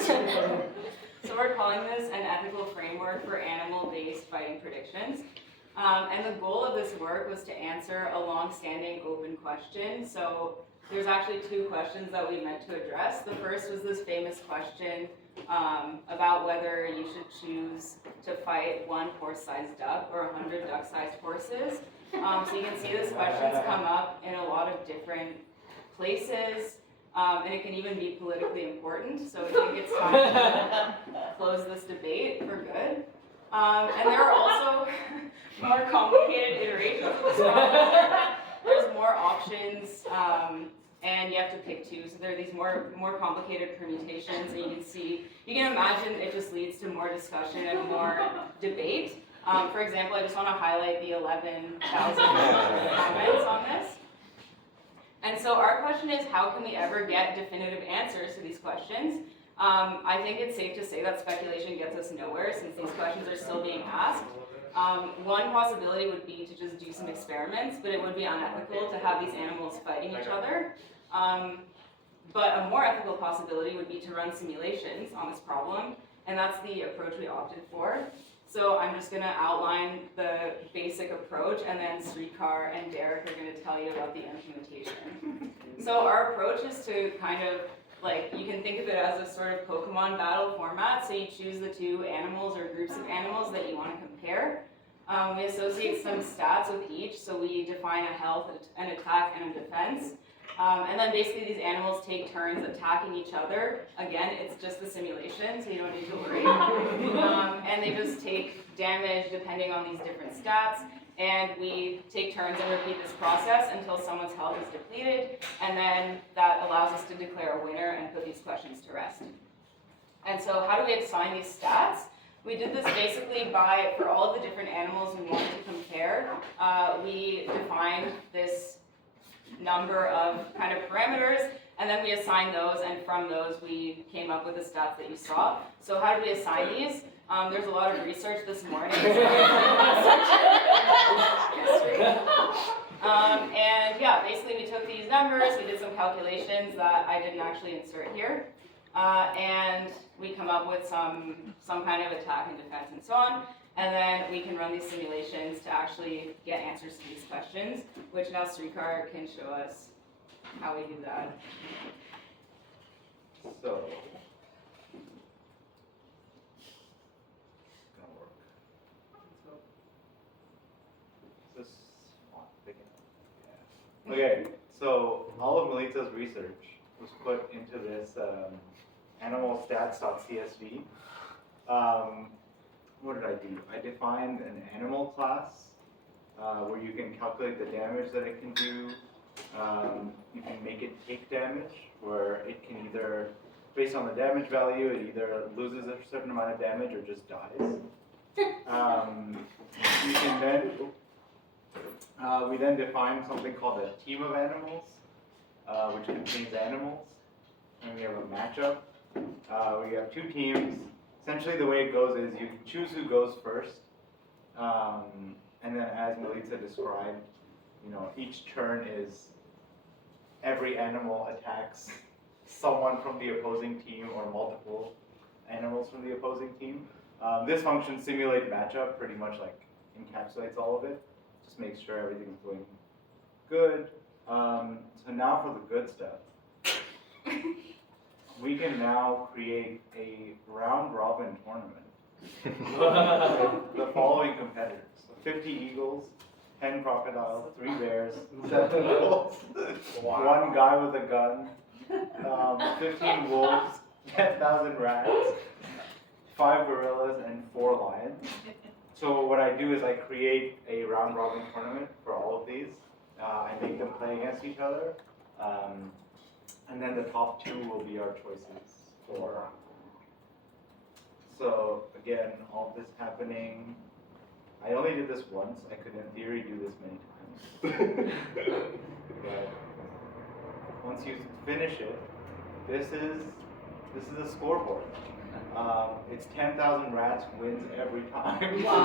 So we're calling this an ethical framework for animal-based fighting predictions. And the goal of this work was to answer a long-standing open question. So there's actually two questions that we meant to address. The first was this famous question about whether you should choose to fight one horse-sized duck or 100 duck-sized horses. So you can see this question's come up in a lot of different places, and it can even be politically important. So I think it's time to close this debate for good. And there are also more complicated iterations of this problem. There's more options, and you have to pick two. So there are these more complicated permutations, and you can imagine it just leads to more discussion and more debate. For example, I just want to highlight the 11,000 comments on this. And so our question is, how can we ever get definitive answers to these questions? I think it's safe to say that speculation gets us nowhere since these questions are still being asked. One possibility would be to just do some experiments, but it would be unethical to have these animals fighting each other. But a more ethical possibility would be to run simulations on this problem, and that's the approach we opted for. So I'm just going to outline the basic approach, and then Srikar and Derek are going to tell you about the implementation. So our approach is to kind of, you can think of it as a sort of Pokemon battle format. So you choose the two animals or groups of animals that you want to compare. We associate some stats with each, so we define a health, an attack, and a defense. And then basically these animals take turns attacking each other. Again, it's just the simulation, so you don't need to worry. And they just take damage depending on these different stats. And we take turns and repeat this process until someone's health is depleted. And then that allows us to declare a winner and put these questions to rest. And so how do we assign these stats? We did this basically for all of the different animals we wanted to compare, we defined this number of kind of parameters, and then we assigned those, and from those we came up with the stats that you saw. So how do we assign these? There's a lot of research this morning. And yeah, basically we took these numbers, we did some calculations that I didn't actually insert here, and we come up with some kind of attack and defense and so on. And then we can run these simulations to actually get answers to these questions, which now Srikar can show us how we do that. So, it's gonna work. Is this on? Big enough? Yeah. Okay, so all of Melita's research was put into this animalstats.csv. What did I do? I defined an animal class where you can calculate the damage that it can do. You can make it take damage, where it can either, based on the damage value, it either loses a certain amount of damage or just dies. You can then, we then define something called a team of animals, which contains animals, and we have a matchup. We have two teams. Essentially the way it goes is you choose who goes first, and then as Melita described, each turn is every animal attacks someone from the opposing team or multiple animals from the opposing team. This function, simulate matchup, pretty much encapsulates all of it, just makes sure everything's going good. So now for the good stuff. We can now create a round-robin tournament with the following competitors: 50 eagles, 10 crocodiles, 3 bears, 7 wolves, 1 guy with a gun, 15 wolves, 10,000 rats, 5 gorillas, and 4 lions. So what I do is I create a round-robin tournament for all of these. I make them play against each other. And then the top 2 will be our choices for. So again, all of this happening. I only did this once. I could, in theory, do this many times. But once you finish it, this is a scoreboard. It's 10,000 rats wins every time. Wow.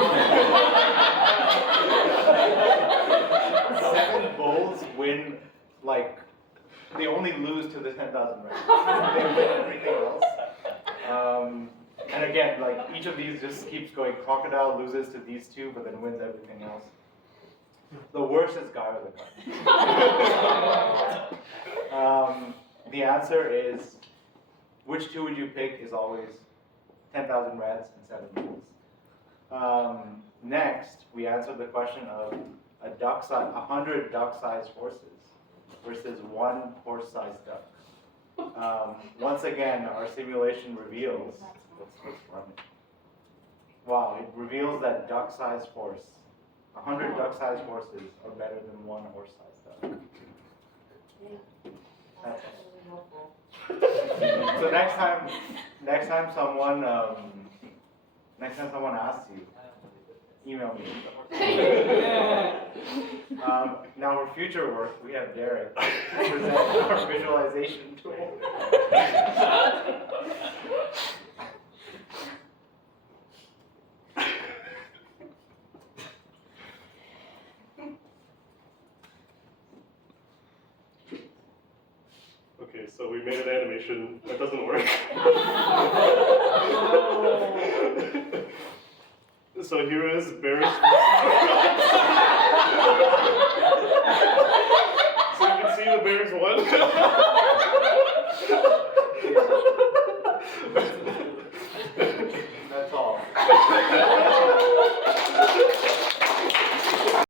7 bulls win they only lose to the 10,000 rats. They win everything else. again, like each of these just keeps going. Crocodile loses to these two, but then wins everything else. The worst is guy with a gun. The answer is, which two would you pick is always 10,000 reds and 7 blues. Next, we answered the question of 100 duck-sized horses versus 1 horse-sized duck. Once again, our simulation reveals, let's run it. Wow, it reveals that duck-sized horse, 100 duck-sized horses are better than 1 horse-sized duck. That's it. So next time someone asks you, email me. Now for future work, we have Derek to present our visualization tool. Okay, so we made an animation that doesn't work. So here is Barris. So you can see the Bears won.